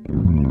Mm-hmm.